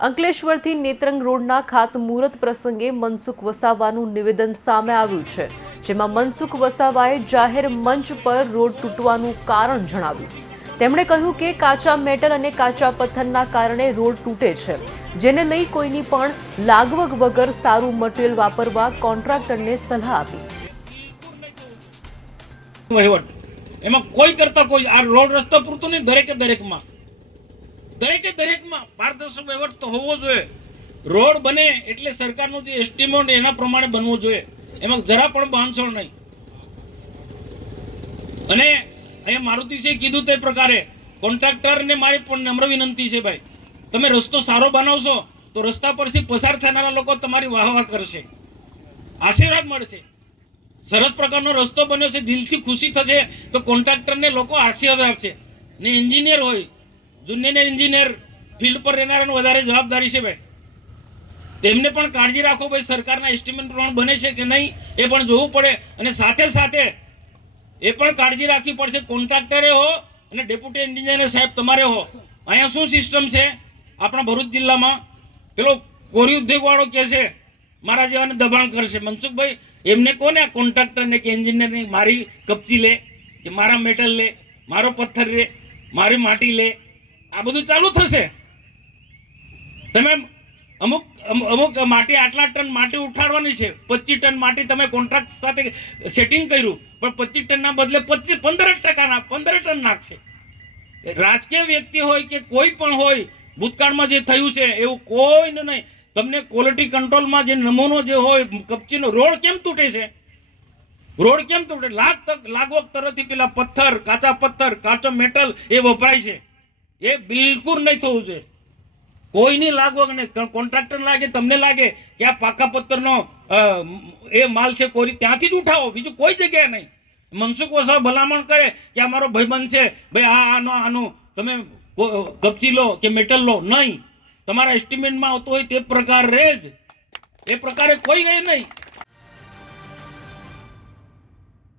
અંકલેશ્વરથી નેત્રંગ રોડના ખાતમુહૂર્ત પ્રસંગે મનસુખ વસાવાનું નિવેદન સામે આવ્યું છે, જેમાં મનસુખ વસાવાએ જાહેર મંચ પર રોડ તૂટવાનું કારણ જણાવ્યું। તેમણે કહ્યું કે કાચા મેટલ અને કાચા પથ્થરના કારણે રોડ તૂટે છે, જેને લઈ કોઈની પણ લાગવગ વગર સારું મટીરીયલ વાપરવા કોન્ટ્રાક્ટરને સલાહ આપી। એમાં કોઈ કરતા કોઈ આ રોડ રસ્તો પૂરતો નહીં, દરેકે દરેકમાં પારદર્શક વહીવટ તો હોવો જોઈએ। રોડ બને એટલે સરકારનું જે એસ્ટિમેટ એના પ્રમાણે બનવું જોઈએ, એમાં જરા પણ બાંધછોડ નહીં। અને અહીંયા મારુતિસિંહે કીધું તે પ્રકારે કોન્ટ્રાક્ટરને મારી પણ નમ્ર વિનંતી છે, ભાઈ તમે રસ્તો સારો બનાવશો તો રસ્તા પરથી પસાર થનારા લોકો તમારી વાહવાહ કરશે, આશીર્વાદ મળશે। સરસ પ્રકારનો રસ્તો બન્યો છે, દિલથી ખુશી થશે તો કોન્ટ્રાક્ટરને લોકો આશીર્વાદ આપશે। ને એન્જિનિયર હોય, જુનિયર એન્જિનિયર ફિલ્ડ પર રહેનારાનું વધારે જવાબદારી છે ભાઈ, તેમને પણ કાળજી રાખો ભાઈ, સરકારના એસ્ટિમેટ પ્રમાણે બને છે કે નહીં એ પણ જોવું પડે। અને સાથે સાથે એ પણ કાળજી રાખવી પડશે, કોન્ટ્રાક્ટરે હો અને ડેપ્યુટી એન્જિનિયર સાહેબ તમારે હો। અહીંયા શું સિસ્ટમ છે આપણા ભરૂચ જિલ્લામાં, પેલો કોરી ઉદ્યોગ વાળો કે છે મારા જેવાને દબાણ કરશે। મનસુખભાઈ એમને કોને આ કોન્ટ્રાક્ટરને કે એન્જિનિયરને મારી કપચી લે કે મારા મેટલ લે, મારો પથ્થર લે, મારી માટી લે, આ બધું ચાલુ થશે। તમે અમુક માટી આટલા ટન માટી ઉઠાડવાની છે, 25 ટન માટી તમે કોન્ટ્રાક્ટ સાથે સેટિંગ કર્યું, પણ 25 ટનના બદલે 15 ટન નાખશે। રાજકીય વ્યક્તિ હોય કે કોઈ પણ હોય, ભૂતકાળમાં જે થયું છે એવું કોઈને નહીં। તમને ક્વોલિટી કંટ્રોલમાં જે નમૂનો જે હોય કપચીનો, રોડ કેમ તૂટે છે? રોડ કેમ તૂટે? લાગવગ તરફથી પેલા પથ્થર, કાચા પથ્થર, કાચો મેટલ એ વપરાય છે, એ બિલકુલ નહીં થવું જોઈએ। કોઈની લાગવગ નહીં, કોન્ટ્રાક્ટર લાગે, તમને લાગે કે આ પાકા પથ્થરનો એ માલ છે કોરી, ત્યાંથી જ ઉઠાવો, બીજું કોઈ જગ્યાએ નહીં। મનસુખ વસાવા ભલામણ કરે કે અમારો ભાઈબંધ છે ભાઈ, આનું તમે કપચી લો કે મેટલ લો, નહીં, તમારા એસ્ટિમેટમાં આવતો હોય તે પ્રકારે જ, એ પ્રકારે કોઈ ગઈ નહીં।